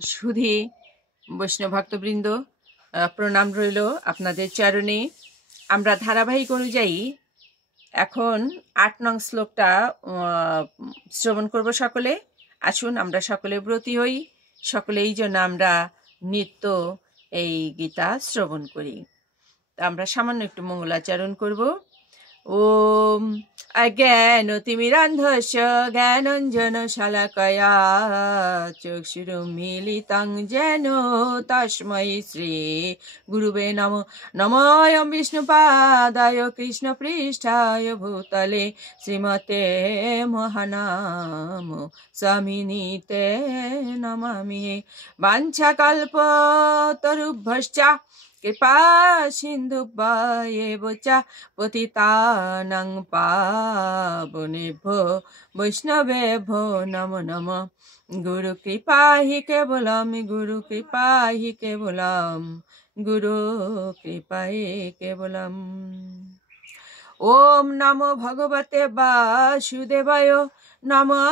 সুধী বৈষ্ণব ভক্তবৃন্দ, প্রণাম রইল আপনাদের চরণে। আমরা ধারাবাহিক অনুযায়ী এখন 8 নং শ্লোকটা শ্রবণ করব সকলে। আসুন আমরা সকলে ব্রতী হই, সকলে এই জন্য আমরা নিত্য এই গীতা শ্রবণ করি। আমরা সামান্য একটু মঙ্গলাচরণ করব। ওম অজ্ঞানতিমিরান্ধস্য জ্ঞানাঞ্জনশলাকয়া চক্ষুरुन्मीलितं येन तस्मै श्री गुरुवे नमः। नमोऽयं विष्णुपादाय कृष्णपृष्ठाय भूतले श्रीमते महानामो स्वामिनीते नमामि। वाञ्छाकल्पतरुभ्यश्च कृपा सिन्धुभ्येव च पतितानां पावनेभ्यो वैष्णवेभ्यो नमो नमः। गुरु कृपा हि केवलं, गुरु कृपा हि केवलं, गुरु कृपा हि केवलम्। ओम नमो भगवते वासुदेवाय, नमो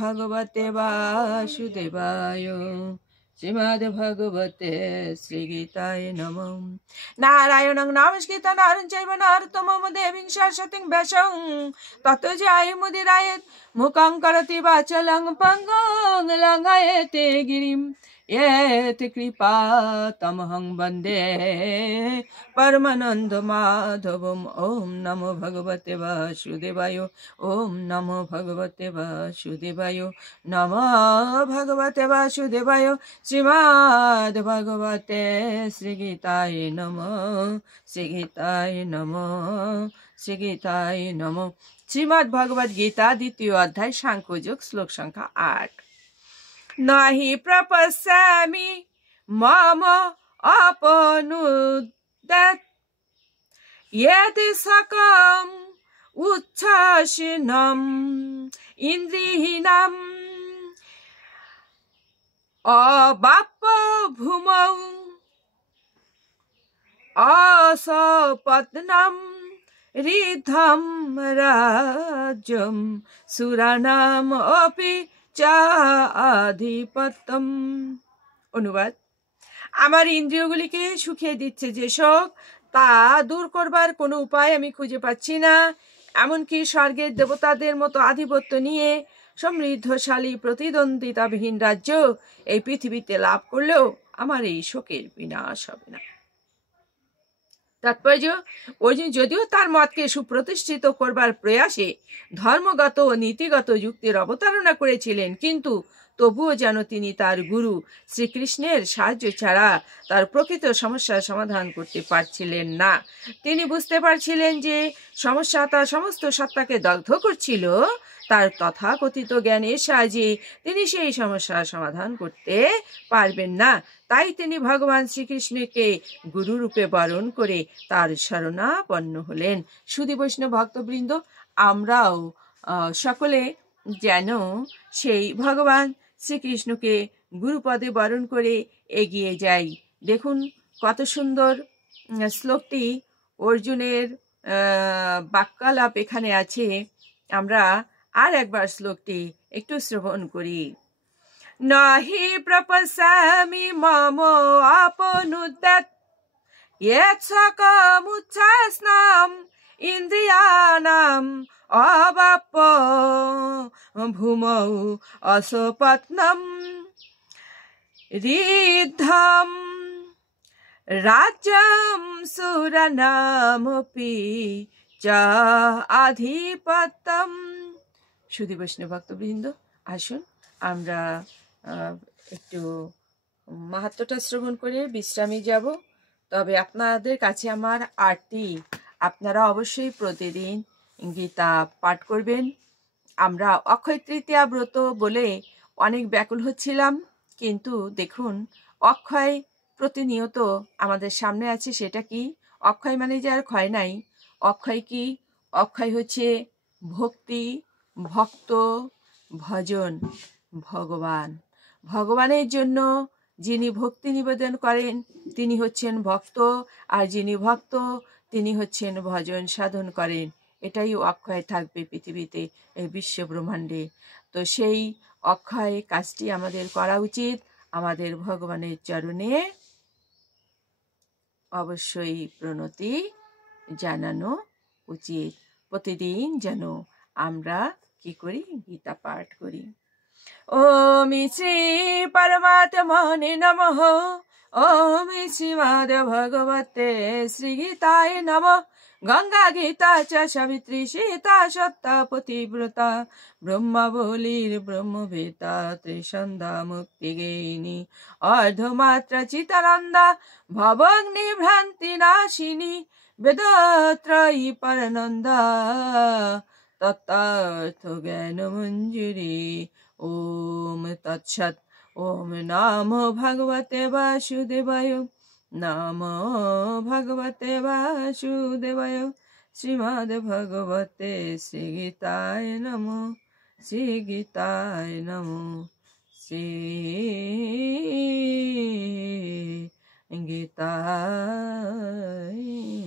भगवते वासुदेवाय। श्रीमद् भगवते श्रीगीताय नमः। नारायणं नमस्कृत्य नरं चैव नरोत्तमं देवीं सरस्वतीं व्यासं ततो जयमुदीरयेत्। मुखं करोति वाचालं पङ्गुं लङ्घयते गिरिं यत् कृपातमहं वन्दे परमानन्दमाधवम्। ॐ नमो भगवते वासुदेवाय, ॐ नमो भगवते वासुदेवाय, नमो भगवते वासुदेवाय। श्रीमद् भगवते श्रीगीताय नमः, श्रीगीताय नमः, श्रीगीताय नमः। श्रीमद् भगवद गीता द्वितीय अध्याय सांख्य योग श्लोक संख्या 8। नहि प्रपश्यामि मम अपनुद्यत् यत् सकम् उच्छ्वसिनम् इन्द्रियाणाम् अवाप्य भूमौ असपत्नम् ऋद्धं राज्यं सुराणाम् अपि च आधिपত্যम्। অনুবাদ: আমার ইন্দ্রিয়গুলিকে সুখিয়ে দিচ্ছে যে শোক, তা দূর করবার কোনো উপায় আমি খুঁজে পাচ্ছি না। এমনকি স্বর্গের দেবতাদের মতো আধিপত্য নিয়ে সমৃদ্ধশালী প্রতিদ্বন্দ্বিতাবিহীন রাজ্য এই পৃথিবীতে লাভ করলেও আমার এই শোকের বিনাশ হবে না। তাৎপর্য: অর্জুন যদিও তার মতকে সুপ্রতিষ্ঠিত করবার প্রয়াসে ধর্মগত ও নীতিগত যুক্তির অবতারণা করেছিলেন, কিন্তু তবুও যেন তিনি তার গুরু শ্রীকৃষ্ণের সাহায্য ছাড়া তার প্রকৃত সমস্যার সমাধান করতে পারছিলেন না। তিনি বুঝতে পারছিলেন যে সমস্যা তার সমস্ত সত্তাকে দগ্ধ করছিল। তার তথাকথিত জ্ঞানের সাহায্যে তিনি সেই সমস্যার সমাধান করতে পারবেন না। তাই তিনি ভগবান শ্রীকৃষ্ণকে গুরুরূপে বরণ করে তার শরণাপন্ন হলেন। সুধী বৈষ্ণব ভক্তবৃন্দ, আমরাও সকলে যেন সেই ভগবান শ্রীকৃষ্ণকে গুরুপদে বরণ করে এগিয়ে যাই। দেখুন কত সুন্দর শ্লোকটি, অর্জুনের বাক্যালাপ এখানে আছে। আমরা আর একবার শ্লোকটি একটু শ্রবণ করি। নাহি প্রপশ্যামি মম আপনুদ্যत् यत् सकमुच्छ्वसनम् इन्द्रियाणाम् अवाप्य भूमौ असपत्नम् ऋद्धं राज्यं सुराणामपि च आधिपत्यम्। সুধী বৈষ্ণব ভক্তবৃন্দ, আসুন আমরা একটু মাহাত্ম্যটা শ্রবণ করে বিশ্রামে যাব। তবে আপনাদের কাছে আমার আরতি, আপনারা অবশ্যই প্রতিদিন গীতা পাঠ করবেন। আমরা অক্ষয় তৃতীয়া ব্রত বলে অনেক ব্যাকুল হচ্ছিলাম, কিন্তু দেখুন অক্ষয় প্রতিনিয়ত আমাদের সামনে আছে। সেটা কি? অক্ষয় মানে যে আর ক্ষয় নাই। অক্ষয় কি? অক্ষয় হচ্ছে ভক্তি, ভক্ত, ভজন, ভগবান। ভগবানের জন্য যিনি ভক্তি নিবেদন করেন তিনি হচ্ছেন ভক্ত, আর যিনি ভক্ত তিনি হচ্ছেন ভজন সাধন করেন। এটাই অক্ষয় থাকবে পৃথিবীতে, এই বিশ্ব ব্রহ্মাণ্ডে। তো সেই অক্ষয় কাজটি আমাদের করা উচিত। আমাদের ভগবানের চরণে অবশ্যই প্রণতি জানানো উচিত। প্রতিদিন যেন আমরা কি করি, গীতা পাঠ করি। ওম শ্রী পরমাত্মনে নমঃ। ওম শ্রীমদ্ ভগবতে শ্রী গীতায় নমঃ। গঙ্গা গীতা চ সাবিত্রী সীতা সত্য পতিব্রতা ব্রহ্মাবলীর ব্রহ্মভেতা ত্রিসন্ধ্যা মুক্তি গেয়িনী অর্ধমাত্রা চিতানন্দা ভবগ্নি ভ্রান্তি নাশিনী বেদত্রয়ী পরনন্দা তত্ত্বার্থ জ্ঞান মঞ্জুরি। ওম তৎসৎ। ওম নমো ভগবতে বাসুদেবায়। নমো ভগবতে বাসুদেবায়। শ্রীমদ্ ভগবতে শ্রী গীতায় নমো। শ্রী গীতায় নমো। শ্রী গীতায়